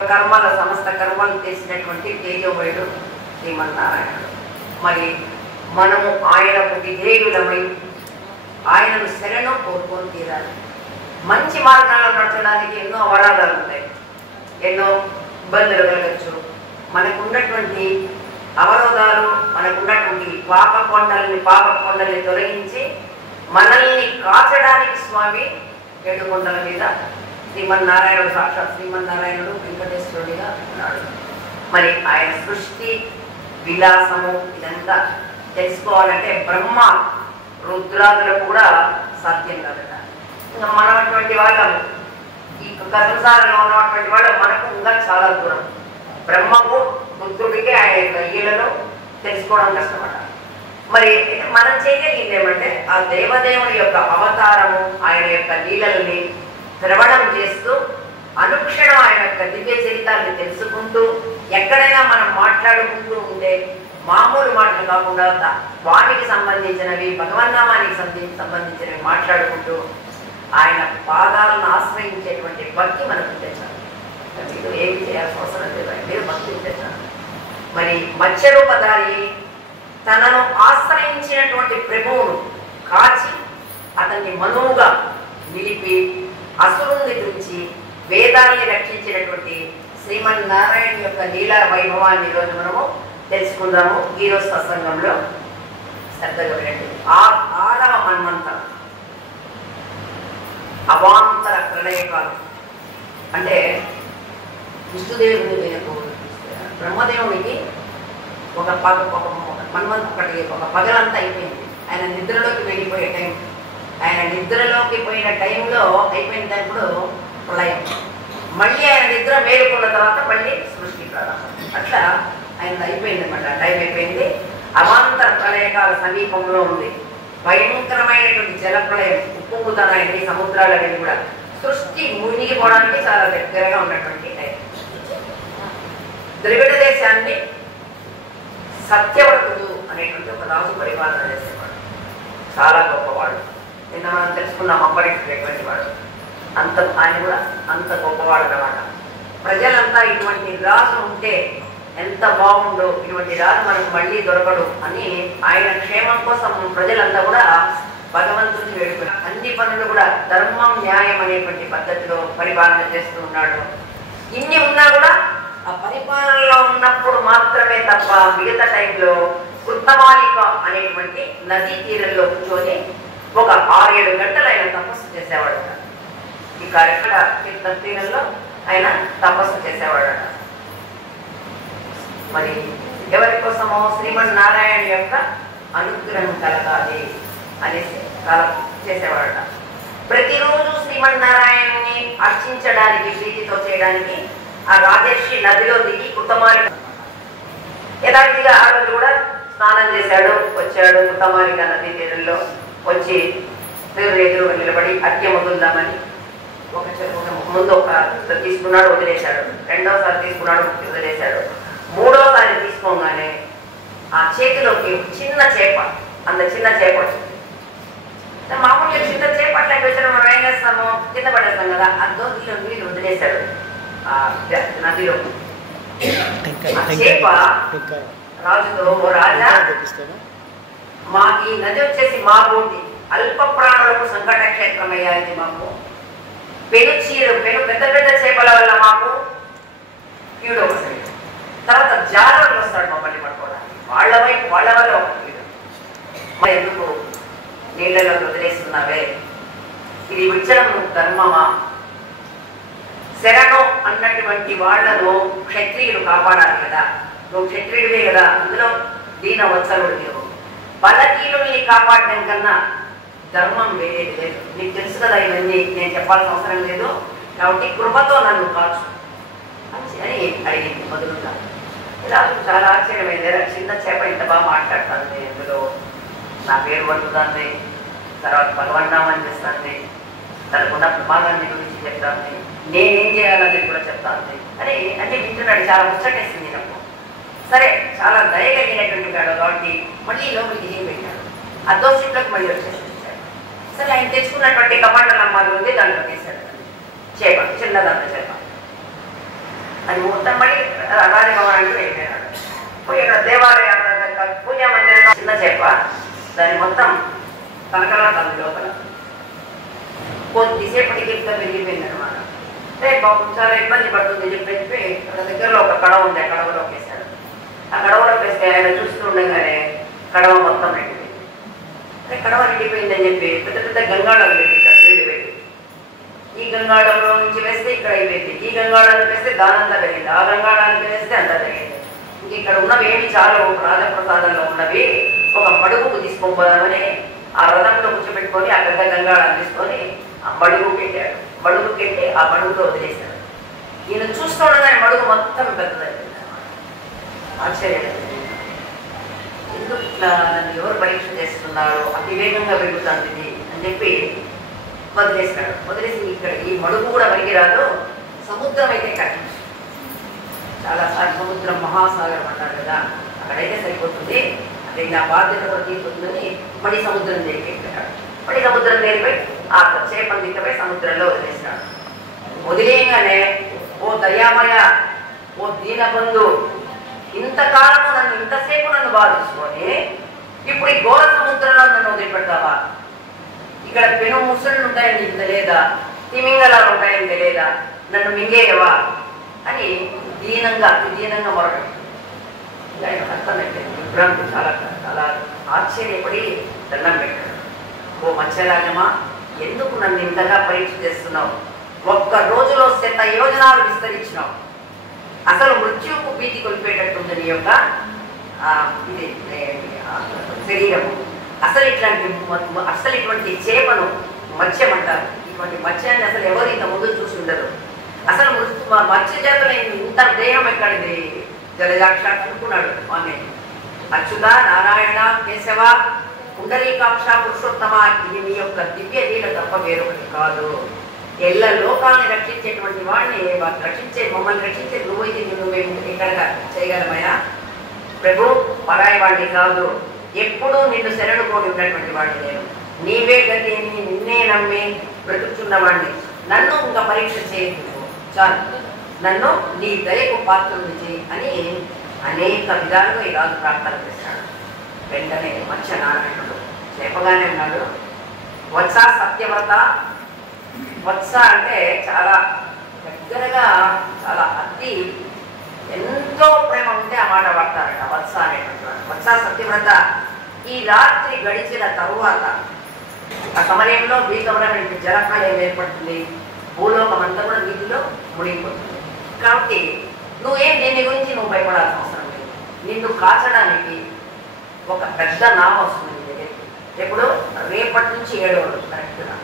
కర్మల సమస్త కర్మలు చేసినటువంటి తేజోమయుడు శ్రీమన్నారాయణుడు. మరి మనము ఆయనకు విధేయులమై ఆయనను శరణం కోరుకొని తీరాలి. మంచి మార్గాల్లో నడచడానికి ఎన్నో అవరాధాలు ఉంటాయి, ఎన్నో ఇబ్బందులు కలగచ్చు. మనకున్నటువంటి అవరోధాలు, మనకున్నటువంటి పాప కొండల్ని తొలగించి మనల్ని కాచడానికి స్వామి ఏడుకొండల మీద శ్రీమన్నారాయణుడు, సాక్షాత్ శ్రీమన్నారాయణుడు వెంకటేశ్వరుడిగా ఉన్నాడు. మరి ఆయన సృష్టి విలాసము ఇదంతా తెలుసుకోవాలంటే బ్రహ్మ రుద్రాదులకు కూడా సాధ్యం కాదట. ఇంకా మనటువంటి వాళ్ళము ఈ సంసారంలో ఉన్నటువంటి వాళ్ళు మనకు ఇంకా చాలా దూరం. బ్రహ్మకు రుద్రుడికి ఆయన యొక్క లీలలో తెలుసుకోవడం కష్టమట. మరి మనం చేయగలిగింది ఏమంటే ఆ దేవదేవుని యొక్క అవతారము, ఆయన యొక్క లీలల్ని శ్రవణం చేస్తూ అనుక్షణం ఆయన యొక్క దివ్య చరితాన్ని తెలుసుకుంటూ ఎక్కడైనా మనం మాట్లాడుకుంటూ ఉంటే మామూలు మాటలు కాకుండా వానికి సంబంధించినవి, భగవన్నామానికి సంబంధించినవి మాట్లాడుకుంటూ ఆయన పాదాలను ఆశ్రయించేటువంటి భక్తి మనకు తెచ్చాలి. మీరు ఏమి చేయాల్సిన అవసరం లేదు, మీరు భక్తి తెచ్చాలి. మరి మత్స్యరూపధారి తనను ఆశ్రయించినటువంటి ప్రభువును కాచి అతన్ని మనువుగా నిలిపి అసురుణ్ణి తుడిచి వేదాన్ని రక్షించినటువంటి శ్రీమన్నారాయణ యొక్క లీలా వైభవాన్ని ఈరోజు మనము తెలుసుకుందాము. ఈరోజు సత్సంగంలో శ్రద్ధగా వినండి. ఆరవ మన్వంతరం అవాంతర ప్రళయకాలం అంటే విష్ణుదేవుని బ్రహ్మదేవునికి ఒక పగలంతా అయిపోయింది. ఆయన నిద్రలోకి వెళ్ళిపోయే టైం, ఆయన నిద్రలోకి పోయిన టైంలో అయిపోయినప్పుడు ప్రళయం, మళ్ళీ ఆయన నిద్ర మేలుకున్న తర్వాత మళ్ళీ సృష్టి ప్రారంభం. అట్లా ఆయన అయిపోయింది అన్నమాట. టైం అయిపోయింది. అవాంతర ప్రళయకాల సమీపంలో ఉంది. భయంకరమైనటువంటి జలప్రళయం ఉప్పొంగుతానాయండి సముద్రాలనేది కూడా. సృష్టి మునిగిపోవడానికి చాలా దగ్గరగా ఉన్నటువంటి టైం. ద్రవిడ దేశాన్ని సత్యవ్రతుడు అనేటువంటి ఒక రాజు పరిపాలన చేసేవాడు. చాలా గొప్పవాడు. నిన్న మనం తెలుసుకున్నాం అప్పటిటువంటి వాడు. ఆయన కూడా అంత గొప్పవాడు అన్నమాట. ప్రజలంతా ఇటువంటి రాజు ఉంటే ఎంత బాగుండో, ఇటువంటి రాజు మనకు మళ్ళీ దొరకడు అని ఆయన క్షేమం కోసం ప్రజలంతా కూడా భగవంతుని వేడుకున్నారు. అన్ని పనులు కూడా ధర్మం న్యాయం అనేటువంటి పద్ధతిలో పరిపాలన చేస్తూ ఉన్నాడు. ఇన్ని ఉన్నా కూడా ఆ పరిపాలనలో ఉన్నప్పుడు మాత్రమే తప్ప మిగతా టైంలో కృతమాలిక అనేటువంటి నదీ తీరంలో కూర్చొని ఒక 6-7 గంటలు ఆయన తపస్సు చేసేవాడు. ఈ కార్యక్రమ తీరంలో ఆయన తపస్సు చేసేవాడట. మరి ఎవరి కోసమో శ్రీమన్నారాయణ యొక్క అనుగ్రహం కలగాలి అనేసి చేసేవాడట. ప్రతిరోజు శ్రీమన్నారాయణని అర్చించడానికి, ప్రీతితో చేయడానికి ఆ రాజర్షి నదిలో దిగి కృతమాలిక యథావిధిగా ఆ రోజు కూడా స్నానం చేశాడు. వచ్చాడు కృతమాలిక నదీ తీరంలో. వచ్చి దేవుడు ఎదురుగా నిలబడి అర్ఘ్యం వదులుదామని ముందు ఒక తీసుకున్నాడు, వదిలేశాడు. రెండవసారి తీసుకున్నాడు, వదిలేశాడు. మూడోసారి తీసుకోగానే ఆ చేతిలోకి చిన్న చేప, అంత చిన్న చేప వచ్చింది. మామూలుగా చిన్న చేప అట్లా వచ్చాడు, మనం ఏం చేస్తాము, కింద పడేస్తాం కదా. ఆ దోతిలో నీళ్ళు వదిలేశాడు ఆ నదిలో. ఆ చేప రాజుతో, ఓ రాజా, మా ఈ నది వచ్చేసి మా బోటి అల్ప ప్రాణులకు సంకట క్షేత్రం అయ్యా, ఇది మాకు పెను పెద్ద పెద్ద చేపల వల్ల మాకు కీడు వస్తుంది. తర్వాత జాలర్లు వస్తాడు మమ్మల్ని పట్టుకోవడానికి, వాళ్ళ వల్ల ఒక కీడు. మరి ఎందుకు నీళ్ళలో వదిలేస్తున్నావే, ఇది విచ్చడం ధర్మమా? శరణం అన్నటువంటి వాళ్లను క్షత్రియులు కాపాడాలి కదా, నువ్వు క్షత్రియుడివే కదా, అందులో దీన వత్సలుడు లేవు. బలహీనుల్ని కాపాడడం కన్నా ధర్మం వేరేది లేదు. నీకు తెలుసు కదా, ఇవన్నీ నేను చెప్పాల్సిన అవసరం లేదు, కాబట్టి కృపతో నన్ను కాచు అని అడిగింది మొదలుగా. ఇలా చాలా ఆశ్చర్యమైంది. చిన్న చేప ఇంత బాగా మాట్లాడుతుంది, అందులో నా పేరు పడుతుంది, తర్వాత భగవన్నామని చేస్తుంది, తనకున్న ప్రమాదాన్ని గురించి చెప్తాంది, నేనేం చేయాలని కూడా చెప్తాంది అని అంటే వింటున్నాడు. చాలా ముచ్చటేసింది నాకు. సరే, చాలా దయగలిగినటువంటి వాడు కాబట్టి మళ్ళీ లోపలికి ఏం పెట్టాడు, ఆ దోషులకు మళ్ళీ వచ్చేసి సరే ఆయన తెచ్చుకున్నటువంటి కమండలం మాది ఉంది, దాంట్లో వేశాడు చేప, చిన్నదంత చేప. అది మొత్తం పడి రాజభవనానికి వెళ్ళిపోయినాడు. పోయి ఇక్కడ దేవాలయ పూజా మందిరంలో చిన్న చేప దాని మొత్తం తనకలా తన లోపల కొద్దిసేపటికి ఇంత పెరిగిపోయింది అనమాట. పాపం చాలా ఇబ్బంది పడుతుంది చెప్పి అక్కడ దగ్గరలో ఒక కడవ ఉంది, ఆ కడవలో వేశాడు. ఆ కడవలో వేస్తే ఆయన చూస్తూ ఉండగానే కడవ మొత్తం నిండిపోయింది. కడవ నిండిపోయిందని చెప్పి పెద్ద పెద్ద గంగాళాలు పెట్టించాడు నీళ్ళు పెట్టి. ఈ గంగాళంలో నుంచి వేస్తే ఇక్కడ అయిపోయింది, ఈ గంగాళానికి వేస్తే దానంతా పెరిగింది, ఆ గంగాళానికి వేస్తే అంతా పెరిగింది. ఇంక ఇక్కడ ఉన్నవి ఏమి చాలా రాజప్రసాదంలో ఉన్నవి ఒక మడుగుకు తీసుకొని ఆ రథంలో కూర్చోబెట్టుకొని ఆ పెద్ద గంగాళాన్ని తీసుకొని ఆ మడుగు పెట్టాడు. మడుగు పెట్టి ఆ మడుగుతో వదిలేశాడు. ఈయన చూస్తుండగానే మడుగు మొత్తం పెద్దదైంది. ఆశ్చర్యం, ఎందుకు ఇట్లా నన్ను ఎవరు పరీక్ష చేస్తున్నారు, అతివేగంగా పెరుగుతుంది అని చెప్పి వదిలేశాడు. వదిలేసి ఇక్కడ ఈ మడుగు కూడా పనికిరాదు, సముద్రం అయితే కట్టించు. చాలాసార్లు సముద్రం మహాసాగరం అంటారు కదా, అక్కడైతే సరిపోతుంది, అదే నా బాధ్యత కూడా తీసుకుంటుందని మడి సముద్రం చేరిపోయాడు. మడి సముద్రం చేరిపోయి ఆ చేపను తీసుకుపోయి సముద్రంలో వదిలేశాడు. వదిలేయగానే ఓ దయామయ, ఓ దీనబంధు, ఇంతకాలము నన్ను ఇంతసేపు నన్ను బాధించుకొని ఇప్పుడు ఈ ఘోర సముద్రంలో నన్ను వదిలిపెడతావా? ఇక్కడ పెను ముసళ్ళు ఉంటాయని నీకు తెలియదా? తిమింగలాలు ఉంటాయని తెలియదా? నన్ను మింగేయవా అని దీనంగా అతి దీనంగా మొరడు. ఆయన అర్థమైపోయింది, విభ్రాంతి, చాలా చాలా ఆశ్చర్యపడి దండం పెట్టాడు. ఓ మత్స్యరాజమా, ఎందుకు నన్ను ఇంతగా పరీక్ష చేస్తున్నావు? ఒక్క రోజులో శత యోజనాలు విస్తరించినావు. అసలు మృత్యువుకు భీతి కొలిపేటట్టుంది నీ యొక్క ఇది శరీరము. అసలు ఇటువంటి చేపను మత్స్యం అంటారు. ఇటువంటి మత్స్యాన్ని అసలు ఎవరు ఇంత ముందు చూసి ఉండరు. అసలు మత్స్య జాతులు ఇంత దేహం ఎక్కడిది? జలజాక్ష అనుకున్నాడు ఆమె. అచ్యుత, నారాయణ, కేశవ, పుండరీకాక్ష, పురుషోత్తమ, ఇది మీ యొక్క దివ్య లీల తప్ప వేరొకటి కాదు. ఎల్ల లోకాన్ని రక్షించేటువంటి వాడిని మమ్మల్ని రక్షించే నువ్వైతే మేము ఎక్కడ చేయగలమయ్యా? ప్రభు, పరాయి వాడిని కాదు, ఎప్పుడూ నిన్ను శరణుకోని ఉన్నటువంటి వాడిని నేను. నీవే గతి, నిన్నే నమ్మి బ్రతుకుతున్నవాడిని. నన్ను ఇంకా పరీక్ష చేయకు, చాలు, నన్ను నీ దయకు పాత్రలు చేయి అని అనేక విధాలుగా ఈ రాజు ప్రార్థన చేశాడు. వెంటనే మత్స్యనారాయణుడు చెప్పగానే ఉన్నాడు. వత్స సత్యవ్రత, వత్స అంటే చాలా దగ్గరగా, చాలా అతి ఎంతో ప్రేమ ఉంటే ఆ మాట వాడతారట వత్స అనేటువంటి వాడు. వత్స సత్యవ్రత, ఈ రాత్రి గడిచిన తరువాత ఆ సమయంలో భీకరమైన జలప్రలయం ఏర్పడుతుంది, భూలోకం అంతా కూడా నీటిలో మునిగిపోతుంది. కాబట్టి నువ్వేం దీని గురించి నువ్వు భయపడాల్సిన అవసరం లేదు. నిన్ను కాచడానికి ఒక పెద్ద నామ వస్తుంది ఎప్పుడు, రేపటి నుంచి 7వ రోజు కరెక్ట్గా.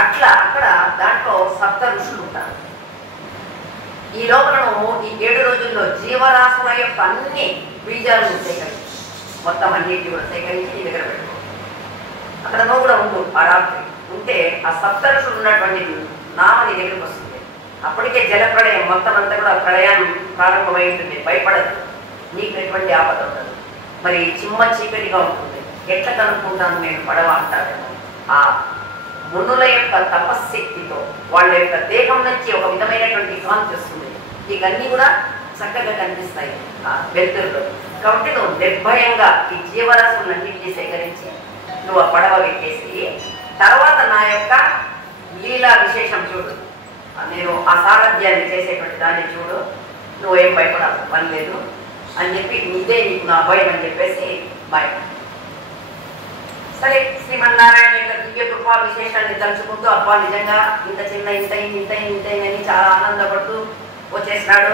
అట్లా అక్కడ దాంట్లో 7 ఋషులు ఉంటారు. ఈ లోపల నువ్వు ఈ 7 రోజుల్లో జీవరాశుల యొక్క అన్ని బీజాలను సేకరించి, మొత్తం అన్నింటినీ కూడా సేకరించి నీ దగ్గర పెట్టుకో. అక్కడ నువ్వు కూడా ఉండు. ఆ రాత్రి ఉంటే ఆ 7 ఋషులు ఉన్నటువంటి నామ నీ దగ్గరికి వస్తుంది. అప్పటికే జలప్రళయం మొత్తం అంతా కూడా ప్రళయం ప్రారంభమై ఉంటుంది. భయపడదు, నీకు ఎటువంటి ఆపద ఉండదు. మరి చిమ్మ చీకటిగా ఉంటుంది, ఎట్లా కనుక్కుంటాను నేను పడవ అంటారేమో. ఆ మునుల యొక్క తపశ్శక్తితో వాళ్ళ యొక్క దేహం నుంచి ఒక విధమైనటువంటి కాంతి వస్తుంది. ఇవన్నీ కూడా చక్కగా కనిపిస్తాయి ఆ వెలుతురులో. కాబట్టి నువ్వు నిర్భయంగా ఈ జీవరాశులన్నింటినీ సేకరించి నువ్వు ఆ పడవ పెట్టేసి, తర్వాత నా యొక్క లీలా విశేషం చూడు, నేను ఆ సారథ్యాన్ని చేసేటువంటి దాన్ని చూడు, నువ్వేం భయపడాల్సిన పని లేదు అని చెప్పి, ఇదే నీకు నా భయం అని చెప్పేసి భయం. సరే, శ్రీమన్నారాయణ యొక్క దివ్య కృపా విశేషాన్ని తలుచుకుంటూ అబ్బా నిజంగా ఇంత చిన్న ఇంతైందని చాలా ఆనందపడుతూ వచ్చేసినాడు.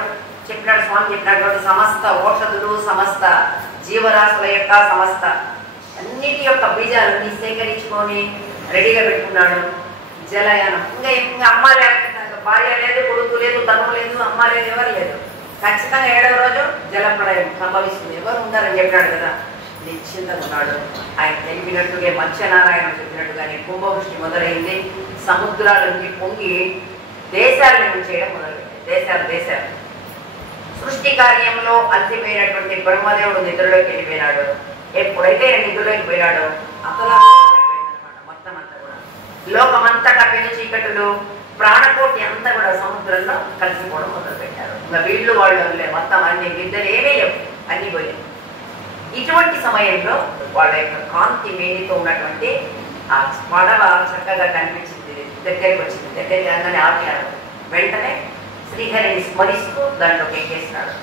చెప్పినాడు స్వామి, చెప్పినటువంటి సమస్త ఔషధులు, సమస్త జీవరాశుల యొక్క సమస్త అన్నిటి యొక్క బీజాలన్నీ సేకరించుకొని రెడీగా పెట్టుకున్నాడు. జలయానం ఇంకా అమ్మ లేదు, భార్య లేదు, కొడుకు లేదు, తను లేదు, అమ్మ లేదు, ఎవరు లేదు. ఖచ్చితంగా 7వ రోజు జలప్రళయం సంభవిస్తుంది, ఎవరు ఉండాలని చెప్పినాడు కదా. నిశ్చింతగా ఉన్నాడు. ఆయన తెలిపినట్టుగా మత్స్యనారాయణ చెప్పినట్టుగానే కుంభవృష్టి మొదలైంది. సముద్రాలన్నీ పొంగి దేశాలను ముంచేయడం మొదలైంది. దేశాలు సృష్టి కార్యంలో అలసిపోయినటువంటి బ్రహ్మదేవుడు నిద్రలోకి వెళ్ళిపోయినాడు. ఎప్పుడైతే నిద్రలోకి పోయినాడో అతలాకుతలమైపోయిందనమాట మొత్తం అంతా కూడా. లోకమంతటా పెను చీకటులు, ప్రాణకోటి అంతా కూడా సముద్రంలో కలిసిపోవడం మొదలుపెట్టారు. ఇంకా వీళ్ళు వాళ్ళు మొత్తం అన్ని నిద్రలు ఏమీ లేవు, అన్ని పోయాయి. ఇటువంటి సమయంలో వాళ్ళ యొక్క కాంతి మేనితో ఉన్నటువంటి ఆ పడవ చక్కగా కనిపించింది, దగ్గరికి వచ్చింది. దగ్గరికి రాగానే ఆపారు. వెంటనే శ్రీహరిని స్మరిస్తూ దాంట్లోకి ఎక్కేసినాడు.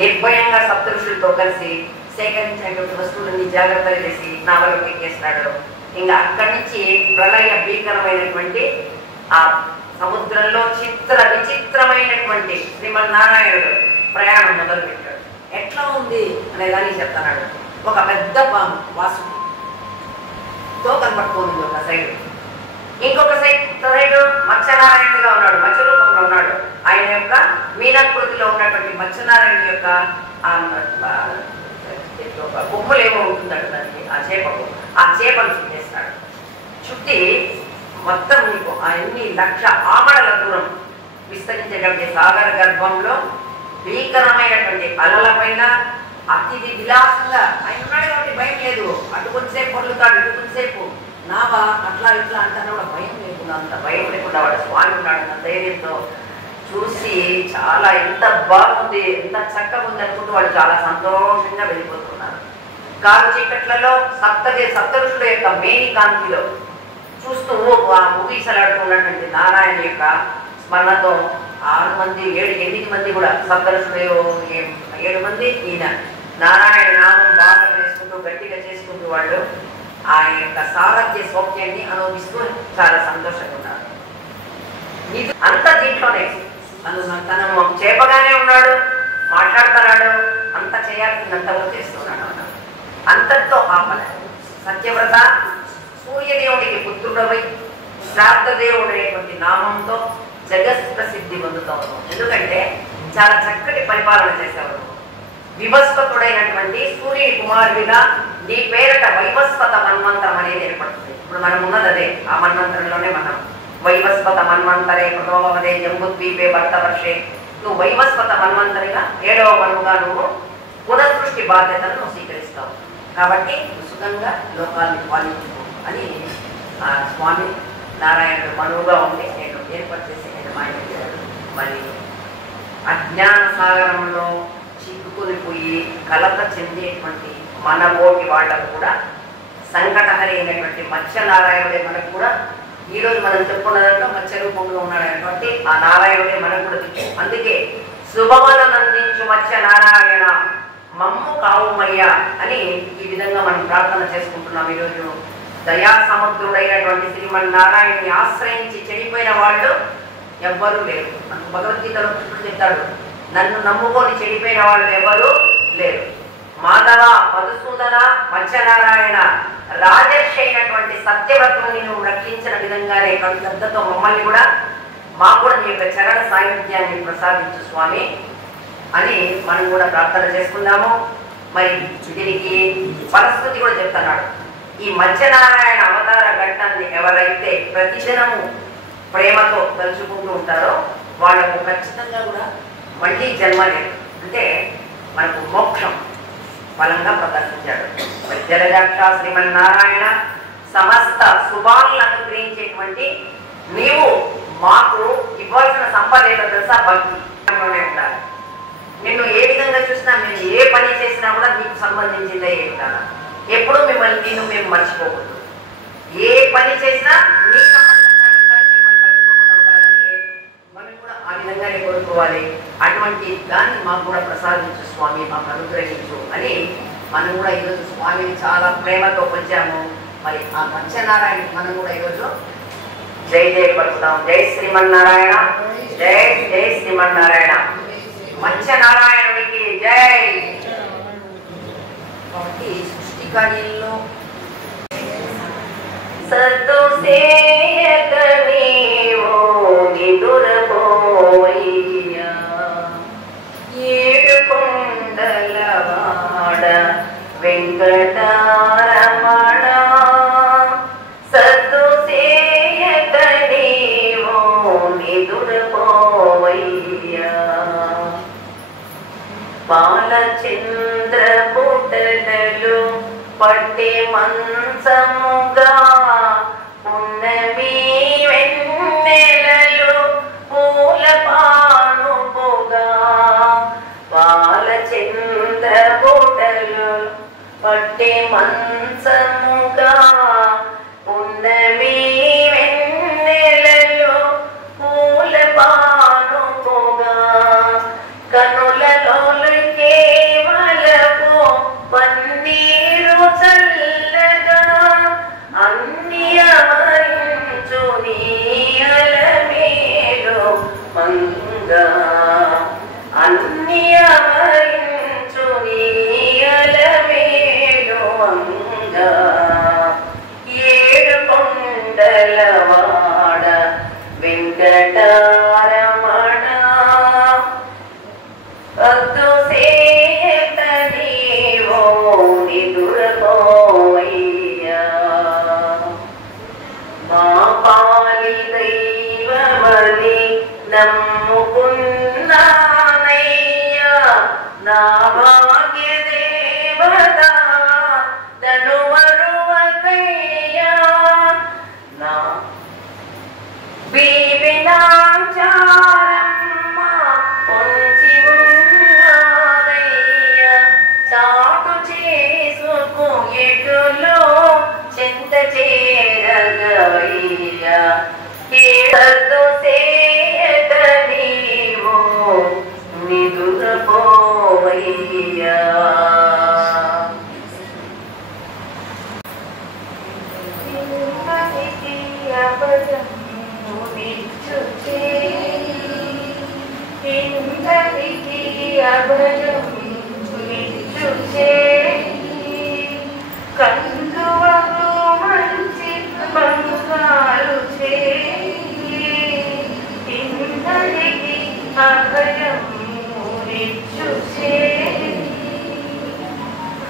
నిర్భయంగా సప్తఋషులతో కలిసి సేకరించినటువంటి వస్తువులన్నీ జాగ్రత్తగా చేసి నావలోకి ఎక్కేసినాడు. ఇంకా అక్కడి నుంచి ప్రళయ భీకరమైనటువంటి ఆ సముద్రంలో చిత్ర విచిత్రమైనటువంటి శ్రీమన్నారాయణుడు ప్రయాణం మొదలుపెట్టాడు. ఎట్లా ఉంది అనేదాన్ని చెప్తున్నాడు. ఒక పెద్ద పాము వాసుతో కనపడుతుంది ఒక సైడ్, ఇంకొక సైడ్ మత్స్యనారాయణుడిగా ఉన్నాడు, మత్స్య రూపంలో ఉన్నాడు. ఆయన యొక్క మీనాకృతిలో ఉన్నటువంటి మత్స్యనారాయణ యొక్క కొమ్ములు ఏమో ఉంటుందట దానికి, ఆ చేపను చుట్టేస్తాడు. చుట్టి మొత్తం నీకు అన్ని 1,00,000 ఆమడల దూరం విస్తరించేటువంటి సాగర గర్భంలో భీకరమైనటువంటి అలల పైన అతిథి విలాసంగా ఆయన ఉన్నాడు కాబట్టి భయం లేదు. అటు కొంతసేపు పొర్లుతాడు, ఇటు కొంతసేపు నావా అట్లా ఇట్లా అంటాను కూడా భయం లేకుండా, అంత భయం లేకుండా వాడు స్వామి ఉన్నాడు అంత ధైర్యంతో. చూసి చాలా ఎంత బాగుంది, ఎంత చక్కగా ఉంది అనుకుంటూ వాళ్ళు చాలా సంతోషంగా వెళ్ళిపోతున్నారు. కారు చీకట్లలో సప్తఋషుల యొక్క మేని కాంతిలో చూస్తూ ముగిసలాడుతున్నటువంటి నారాయణ యొక్క స్మరణతో 6 మంది 8 మంది కూడా సప్తఋషులు 7 మంది ఈయన నారాయణ నామం బాగా వేసుకుంటూ గట్టిగా చేసుకుంటూ వాళ్ళు ఆయన యొక్క సారథ్య సౌఖ్యాన్ని అనుభవిస్తూ చాలా సంతోషంగా ఉన్నారు. అంత దీంట్లోనే తను చేపగానే ఉన్నాడు, మాట్లాడుతున్నాడు, అంత చేయాల్సిందంతా చేస్తున్నాడు అన్నాడు. అంతటితో ఆపల. సత్యవ్రత సూర్యదేవుడికి పుత్రుడవై శ్రాద్ధదేవుడు అనేటువంటి నామంతో జగత్ప్రసిద్ధి పొందుతావు. ఎందుకంటే చాలా చక్కటి పరిపాలన చేసేవాడు. వివస్వతుడైనటువంటి సూర్యుడి కుమారుడిగా నీ పేరట వైవస్వత మన్వంతరం అనేది ఏర్పడుతుంది. ఇప్పుడు మనం ఉన్నది అదే, ఆ మన్వంతరంలోనే మనం వైవస్వత మన్వంతరే ప్రథమవదే జంబుద్వీపే భర్తవర్షే. నువ్వు వైవస్వత మన్వంతరిగా 7వ మనువుగా నువ్వు పునఃసృష్టి బాధ్యతను నువ్వు స్వీకరిస్తావు. కాబట్టి సుఖంగా లోకాన్ని పాలించు అని ఆ స్వామి నారాయణుడు మనువుగా ఉండి నేను ఏర్పాటు చేసి నేను మాట్లాడాడు. మరి అజ్ఞాన సాగరంలో చిక్కుకునిపోయి కలత చెందేటువంటి మన ఓటి వాళ్ళకు కూడా సంకటహరి అయినటువంటి మత్స్యనారాయణుడే మనకు కూడా ఈరోజు మనం చెప్పుకున్న దాంట్లో మత్స్య రూపంలో ఉన్నాడటువంటి ఆ నారాయణుడే మనకు కూడా దిక్కు. అందుకే శుభమలను అందించు మత్స్యనారాయణ మమ్ము కావుమయ్యా అని ఈ విధంగా మనం ప్రార్థన చేసుకుంటున్నాం. ఈరోజు దయా సముద్రుడైనటువంటి శ్రీమన్నారాయణని ఆశ్రయించి చెడిపోయిన వాళ్ళు ఎవ్వరూ లేరు. మనకు భగవద్గీతలో కృష్ణుడు చెప్తాడు, నన్ను నమ్ముకొని చెడిపోయిన వాళ్ళు ఎవరు లేరు. మాధవ, మధుసూదన, మత్స్యనారాయణ రాజర్షి అయినటువంటి సత్యవ్రతుని నువ్వు రక్షించిన విధంగానే కవిశ్రద్ధతో మమ్మల్ని కూడా మాకు కూడా నీ యొక్క చరణ సాయుధ్యాన్ని ప్రసాదించు స్వామి అని మనం కూడా ప్రార్థన చేసుకుందాము. మరి దీనికి పరిస్థితి కూడా చెప్తున్నాడు. ఈ మత్స్యనారాయణ అవతార ఘట్టాన్ని ఎవరైతే ప్రతిదినము ప్రేమతో తలుచుకుంటూ ఉంటారో వాళ్ళకు ఖచ్చితంగా కూడా మళ్ళీ జన్మ లేదు, అంటే మనకు మోక్షం బలంగా ప్రదర్శించాడు. జలజాక్ష శ్రీమన్నారాయణ సమస్త శుభాలను అనుగ్రహించేటువంటి నీవు మాకు ఇవ్వాల్సిన సంపద ఏదో తెలుసా, భక్తిలోనే ఉండాలి. నిన్ను ఏ విధంగా చూసినా, మేము ఏ పని చేసినా కూడా నీకు సంబంధించిందే ఉంటాను. ఎప్పుడూ మేము మర్చిపోకూడదు. ఏ పని చేసినా నీ సంబంధంగా ఉండాలి, మిమ్మల్ని మర్చిపోకుండా ఉండాలని మనం కూడా ఆ విధంగానే కోరుకోవాలి. అటువంటి దాన్ని మాకు కూడా ప్రసాదించు స్వామి, మాకు అనుగ్రహించు అని మనం కూడా ఈరోజు స్వామిని చాలా ప్రేమతో కొలిచాము. మరి ఆ మత్స్యనారాయణ మనం కూడా ఈరోజు జై జై పలుకుతాం. జై శ్రీమన్నారాయణ, జై జై శ్రీమన్నారాయణ, మత్స్యనారాయణుడికి జై. కాబట్టి సృష్టి కార్యంలో సత్తు సేయక నీవో నిదురపోవయ్యా, ఏడు కొండలవాడ వెంకటారమణ, సత్తు సేయక నీవో నిదురపోవయ్యా, బాలచంద్ర పుటనలు పట్టి మంచముగా ఉన్నవి వెన్నెల వట్టె మంచముగా పున్నమి వెన్నెలలో పూల పానుకోగా కనులలో కేవలపు పన్నీరు చల్లగా అన్ని అమరించు నీ అలమేలు మంగా అన్ని అమరించు నీ అలమేలు మంగా ఏడు కొండలవాడ వెంకటరమణ అద్దు సేత నీవో నిదురపోవయ్యా మా పాలి దైవమని నమ్ముకున్నానయ్యా నా భాగ్య దేవత నన్ను మరువకయ్యా నా బీవినాచారమ్మ పొంచి ఉన్నాదయ్యా చాటు చేసుకు ఎటులో చింత చేరగవయ్యా ఏడు సేయట నీవు నిదురపోవయ్యా కందువకు మంచి బంగారు ఇందరికి అభయమునిచ్చు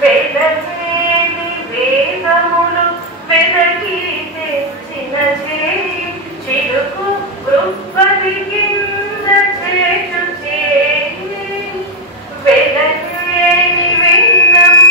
వెదచేని వేదములు వెదకి తెచ్చిన చేయి చిరుకు వృప్పది కింద చేచు చేయి వెదచేని వేదములు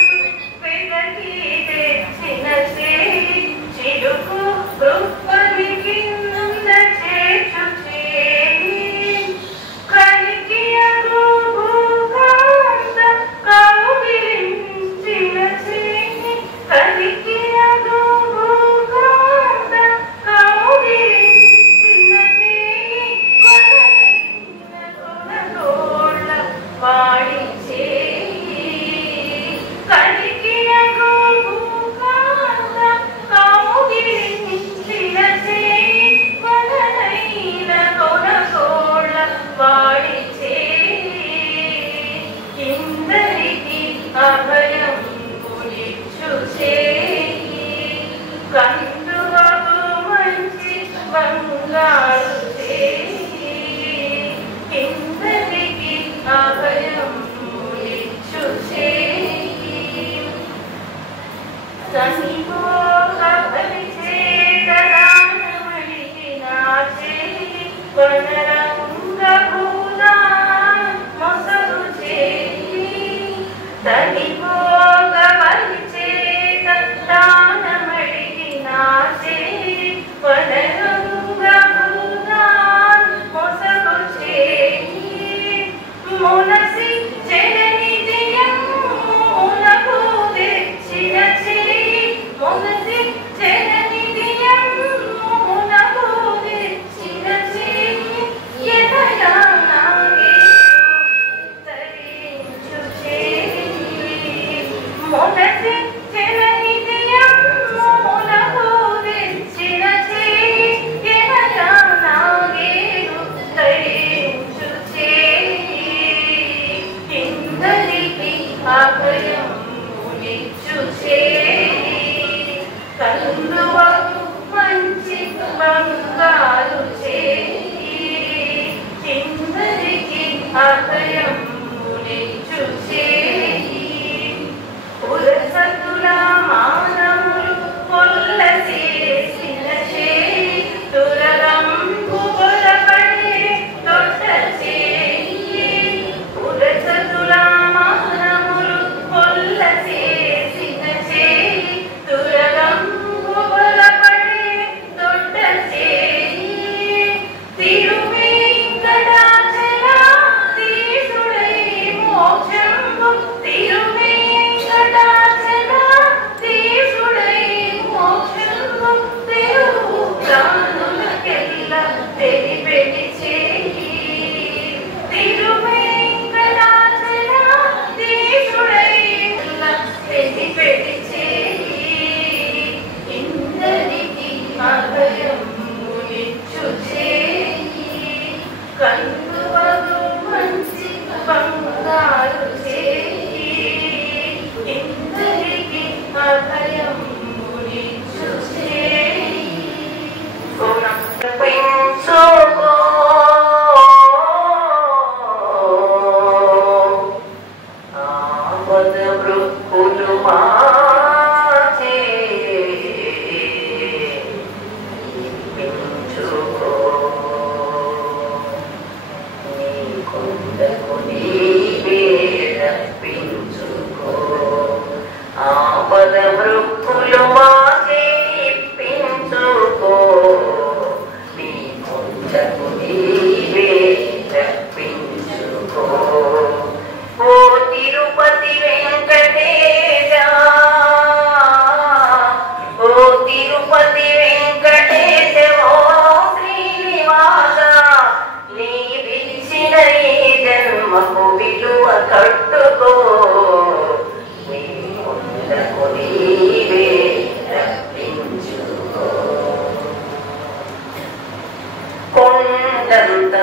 అభయమునిచ్చు చేయి కందువగు మంచి బంగారు చేయి ఇందరికి అభయమునిచ్చు చేయి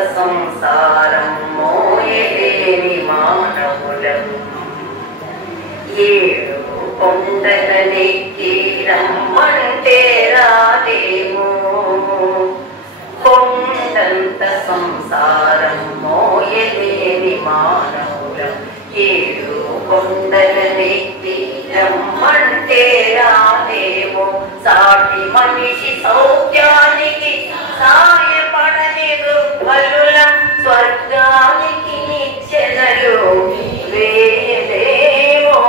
సంసారం మోయలేని మానవులం ఏడు కొండలనెక్కి రమ్మంటే రాలేము కొండంత సంసారం మోయలేని మానవులం ఏడు కొండలనెక్కి రమ్మంటే రాలేము సాటి మనిషి సౌఖ్యానికి సాయపడని దుర్బలులం స్వర్గానికి నిచ్చెనలు వేదేమో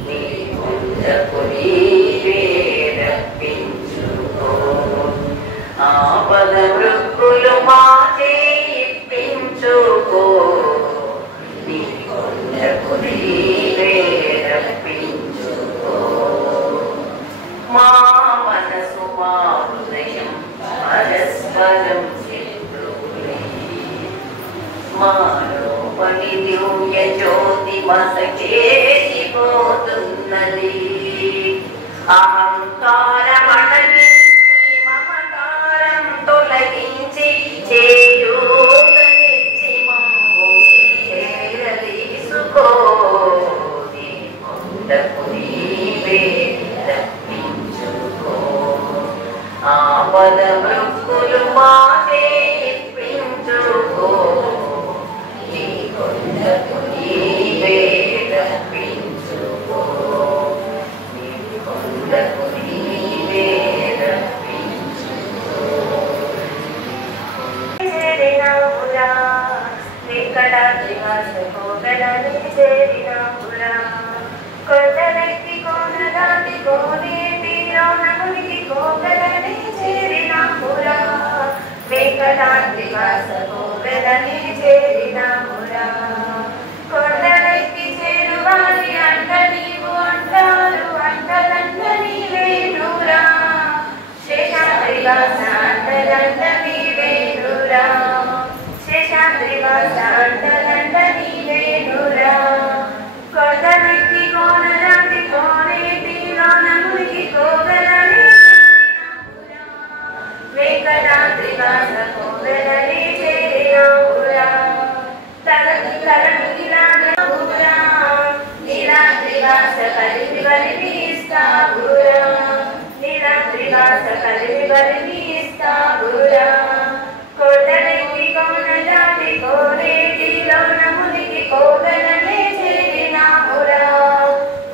నీ ముందకు నీవే రప్పించుకో ఆపద వృక్కులు మాచే ఇప్పించుకో నీ ముందకు నీవే రప్పించుకో మా మనసు మా హృదయం పరస్పరం మానోపని దివ్య జ్యోతి మసకేసిపోతున్నది అహంకారమణి మమకారం తొలగించి చేయూతనిచ్చి మమ్ము చేరదీసుకో నీ కొండకు నీవే రప్పించుకో ఆపద మృక్కులు మాటే ఇప్పించుకో నీ కొండకు నీవే రప్పించుకో నీ కొండకు నీవే రప్పించుకో చేరినామురా వెంకటాద్రివాసకు గలని చేరినామురా కొండలెక్కి కోనదాటి కోనేటి రౌనమునికి కోగలని చేరినామురా వెంకటాద్రివాసకు గలని చేరినామురా కొండలెక్కి చేరువారి అంట నీవు అంటారు అంటలంట నీవేనురా శేషాద్రివాస అంటలంట నీవేనురా శేషాద్రివాస అంటలంట నీవేనురా కొండలెక్కి కోనదాటి కోనేటి రౌనమునికి కోగలని వెంకటాద్రివాసకు గలని చేరినామురా తలనిలాగమురా నీలాద్రివాస కలిమి కలిమి ఇస్తావురా నీలాద్రివాస కలిమి కలిమి ఇస్తావురా కొండలెక్కి కోనదాటి కోనేటి రౌనమునికి కోగలని చేరినామురా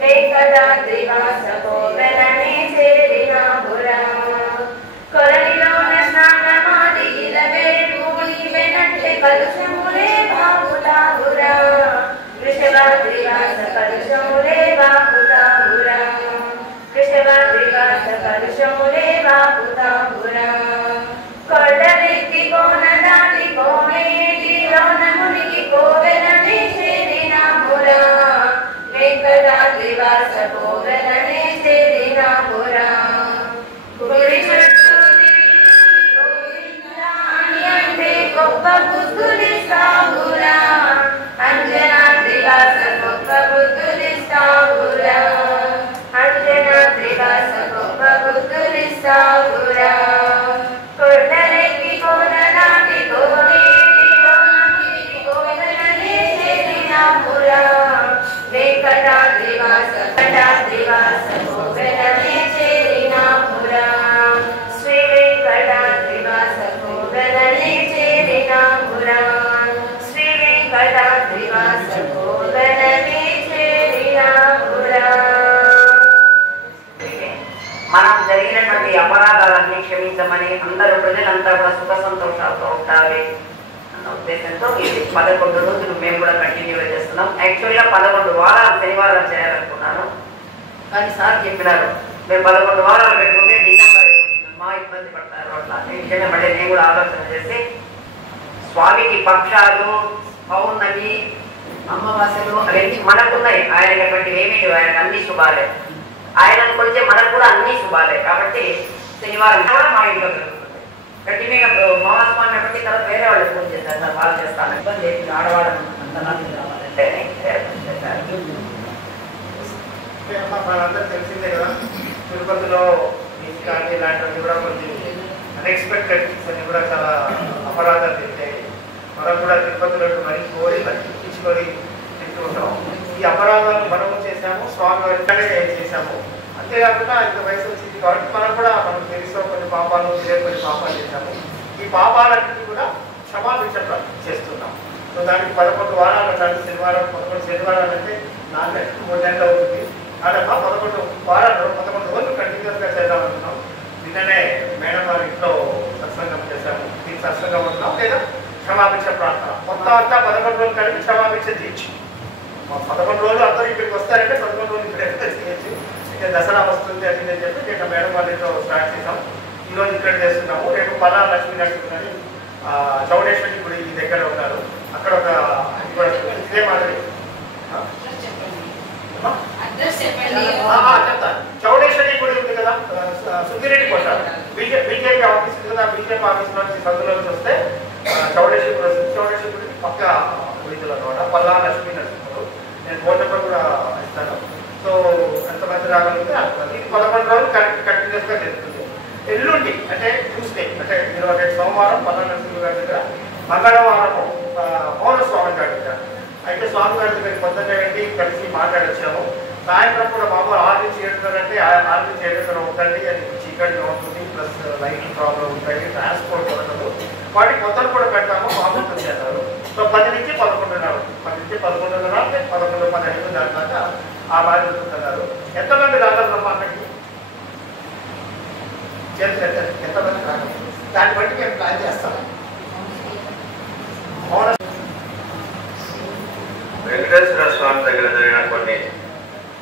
వెంకటాద్రివాసకు గలని చేరినామురా కొరలిలోన స్నానమాడి ఇలవేణుని వెనంటే కలుషములే బాగుతావురా వృషభాద్రివాస కలుషములే బాగుతావురా వృషభాద్రివాస కలుషములే బాగుతావురా కొండలెక్కి పురా కొడలకి కోననాటి కోనేటి కోననే చేరిన పురా వెంకటాద్రివాస కటాద్రివాస కోవెలనే చేరిన పురా శ్రీ వెంకటాద్రివాస కోవెలనే చేరిన పురా శ్రీ వెంకటాద్రివాస కోవెలనే చేరిన పురా. మనం జరిగినటువంటి అపరాధాలన్నీ క్షమించమని అందరూ ప్రజలంతా కూడా సుఖ సంతోషాలతో ఉండాలి అన్న ఉద్దేశంతో ఇది 11 రోజులు మేము కూడా కంటిన్యూగా చేస్తున్నాం. యాక్చువల్గా 11 వారాలు శనివారాలు చేయాలనుకున్నాను, కానీ సార్ చెప్పినారు మేము 11 వారాలు పెట్టుకుంటే డిసెంబర్ మా ఇబ్బంది పడతారు అట్లా ఈ విషయమే. మళ్ళీ నేను కూడా ఆలోచన చేసి స్వామికి పక్షాలు పౌర్ణమి అమావాస్యలు అవన్నీ మనకున్నాయి, ఆయనటువంటి ఏమీ లేవు, ఆయనకు అన్ని శుభాలే. ఆయనను కొలిచే మనకు కూడా అన్ని శుభాలే. కాబట్టి శనివారం కూడా మా ఇంట్లో జరుగుతుంది కంటిన్యూగా. మహాస్వామి బట్టి తర్వాత వేరే వాళ్ళు పూజ చేస్తారు, సార్ వాళ్ళు చేస్తాను ఇబ్బంది లేదు, ఆడవాళ్ళని రావాలంటే మనందరూ తెలిసిందే కదా, తిరుపతిలో కానీ ఇలాంటివన్నీ కూడా కొన్ని అన్ఎక్స్పెక్టెడ్ థింగ్స్ అన్ని కూడా చాలా అపరాధాలు తింటాయి. మనం కూడా తిరుపతిలో మరీ కోరి తగ్గించుకొని తింటూ ఉంటాం. ఈ అపరాధాలు మనము చేసాము, స్వామి వారినే చేసాము. అంతేకాకుండా ఇంత వయసు వచ్చింది కాబట్టి మనం కూడా మనకు తెలిసిన కొన్ని పాపాలు కొన్ని పాపాలు చేశాము. ఈ పాపాలన్నింటినీ కూడా క్షమాభిక్ష చేస్తున్నాం. సో దానికి 11 వారాలు అంటారు. శనివారం 11 శనివారాలు అంటే 4 నెలలు 3 నెలలు అవుతుంది. అదమ్మా 11 వారాలు 11 రోజులు కంటిన్యూస్గా చేద్దామనుకున్నాం. నిన్ననే మేడం వారి ఇంట్లో సత్సంగం చేశాము. దీనికి సత్సంగం ఉంటున్నాం లేదా క్షమాభిక్ష ప్రార్థన మొత్తం అంతా 11 రోజులు కలిపి క్షమాభిక్ష తీర్చి 11 రోజులు అందరూ ఇక్కడికి వస్తారంటే 11 రోజులు ఇక్కడ చేయొచ్చు. ఇంకా దసరా వస్తుంది అని చెప్పి నేను మేడం వాళ్ళ ఇంట్లో స్టార్ట్ చేసాం. ఈరోజు ఇక్కడ చేస్తున్నాము. రేపు పల్లా లక్ష్మీ నరసింహని చౌడేశ్వరి గుడి ఈ దగ్గర ఉన్నారు, అక్కడ ఒక ఇదే మాదిరి చెప్తాను. చౌడేశ్వరి గుడి ఉంది కదా, సుద్దిరెడ్డి కోట బీజేపీ ఆఫీస్ ఉంది కదా, బీజేపీ ఆఫీస్ నుంచి సందులో నుంచి వస్తే చౌడేశ్వరి గుడి వస్తుంది. చౌడేశ్వరి గుడి పక్క వీధులు అనమాట. పల్లా లక్ష్మీ నరసింహుడు నేను ఫోన్ నెంబర్ కూడా ఇస్తాను. సో ఎంతమంది రాగలిగితే అంతమంది. ఇది 11 రోజులు కంటిన్యూస్గా జరుగుతుంది. ఎల్లుండి అంటే ట్యూస్డే అంటే 21 సోమవారం పల్లా నరసింహ గారి దగ్గర, మంగళవారము పౌరస్వామి గారి దగ్గర. అయితే స్వామి గారి దగ్గర పొద్దున్న వెళ్ళి కలిసి మాట్లాడొచ్చాము. సాయంత్రం కూడా బాబు 6 నుంచి 7:30 అంటే 6 నుంచి 7:30 అవుతుంది. అది చీకటిగా ఉంటుంది, ప్లస్ లైట్ ప్రాబ్లం ఉంటాయి, ట్రాన్స్పోర్ట్ ఉండదు. వాటికి మొత్తం కూడా పెడతాము, బాగుంటుంది అన్నారు. సో 10 నుంచి 11:30 10 నుంచి 11:30 అంటే 11:15 దాని దాకా ఆ బాధ్యత ఉంటున్నారు. ఎంతమంది రాగలరమ్మా అక్కడికి? ఎంతమంది రాగలరు దాన్ని బట్టి మేము ప్లాన్ చేస్తాము. వెంకటేశ్వర స్వామి దగ్గర జరిగిన కొన్ని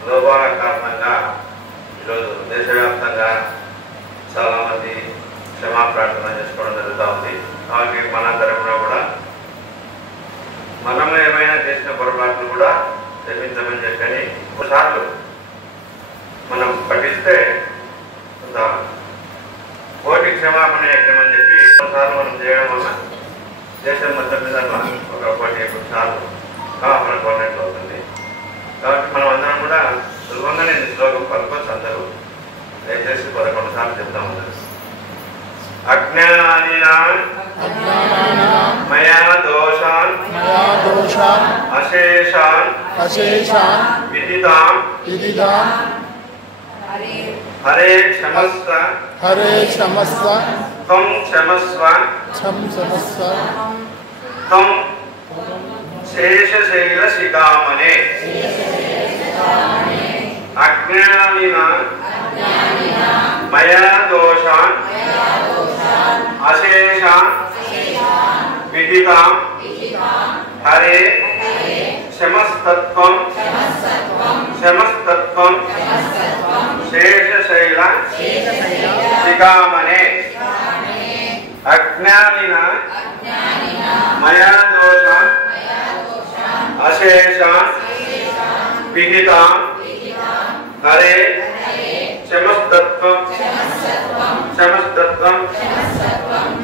లోపాల కారణంగా ఈరోజు దేశవ్యాప్తంగా చాలామంది క్షమాప్రార్థన చేసుకోవడం జరుగుతూ ఉంది. కాబట్టి మన తరఫున కూడా మనం ఏమైనా చేసిన పొరపాట్లు కూడా క్షమించమని చెప్పని ఒకసార్లు మనం పఠిస్తే కొంత కోటి క్షమాపణ యజ్ఞమని చెప్పి ఒకసారి మనం చేయడం వల్ల దేశం మొత్తం మీద ఒక 1 సార్లు క్షమాపణ కోరినట్లు అవుతుంది. కాబట్టి మనం అందరం కూడా సులభంగా నేను శ్లోకం పలుకోవచ్చు. అందరూ దయచేసి 11 సార్లు చెప్తాం. అందరూ అజ్ఞానినా మయా దోషాన్ అశేషాన్ విదితాం హరే క్షమస్వ త్వం క్షమస్వ త్వం శేషశైల శిఖామణే అజ్ఞానినా మయా దోషాన్ అశేషాన్ విదితాం హరే క్షమస్తత్వం శేషశైల శిఖామణే అజ్ఞానినా మయా దోషాన్ అశేషాన్ విదితాం హరే క్షమస్తత్వం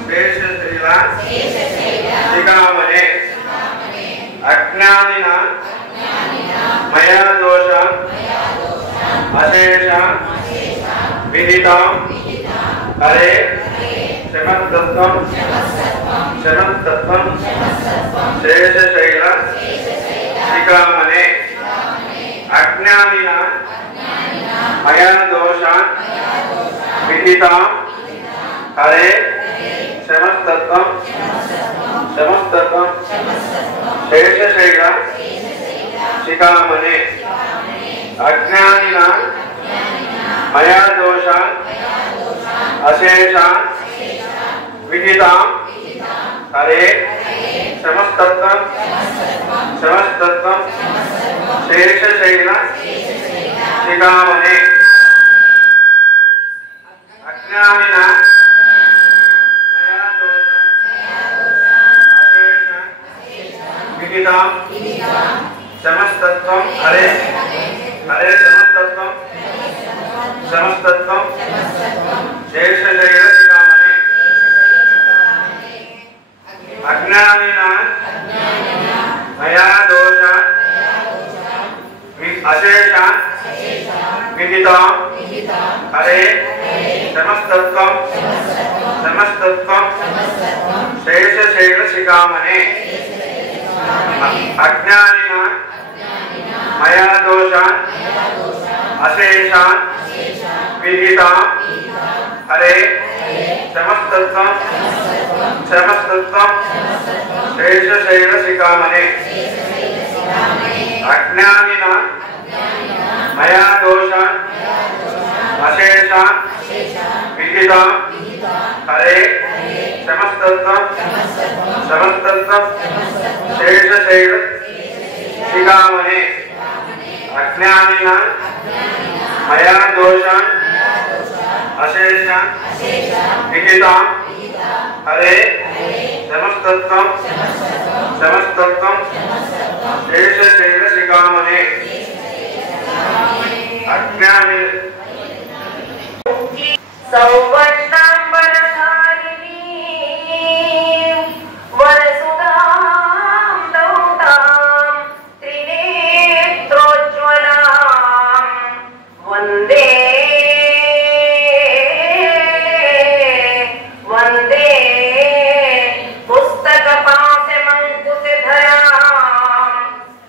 శేషశైల శిఖామణే అజ్ఞానినా మయా దోషాన్ అశేషాన్ విదితాం हरे शमस्तत्वं शमस्तत्वं शेषशैल शिखामणे अज्ञानिना मया दोषान् विहितां हरे शमस्तत्वं शमस्तत्वं शेषशैल शिखामणे अज्ञानिना मया दोषान् अशेषान् विहितां हरे शमस्तत्वं शमस्तत्वं शेषशैल शिखामणे अज्ञानिना मया दोषान् अशेषान् विहितां शमस्तत्वं हरे हरे शमस्तत्वं शमस्तत्वं शेषशैल शिखामणे अज्ञानिना मया दोषान् अशेषान् विहितां हरे शमस्तत्वं शमस्तत्वं शेषशैल शिखामणे अज्ञानिना मया दोषान् अशेषान् विहितां हरे शमस्तत्वं शमस्तत्वं शेषशैल शिखामणे अज्ञानिना मया दोषान् अशेषान् विहितां हरे शमस्तत्वं शमस्तत्वं शेषशैल शिखामणे अज्ञानिना मया दोषान् अशेषान् विहितां हरे शमस्तत्वं शमस्तत्वं शेषशैल शिखामणे अज्ञानि सौवर्णाम्बरधारिणी वरसुधां दौतां त्रिनेत्रोज्ज्वलां वन्दे वन्दे पुस्तकपाशमङ्कुशधरां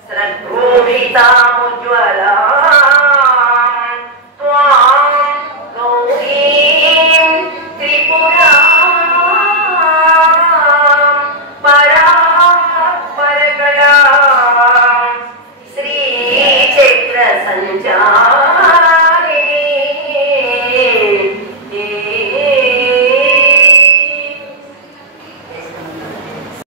स्रग्भूषितामुज्ज्वलां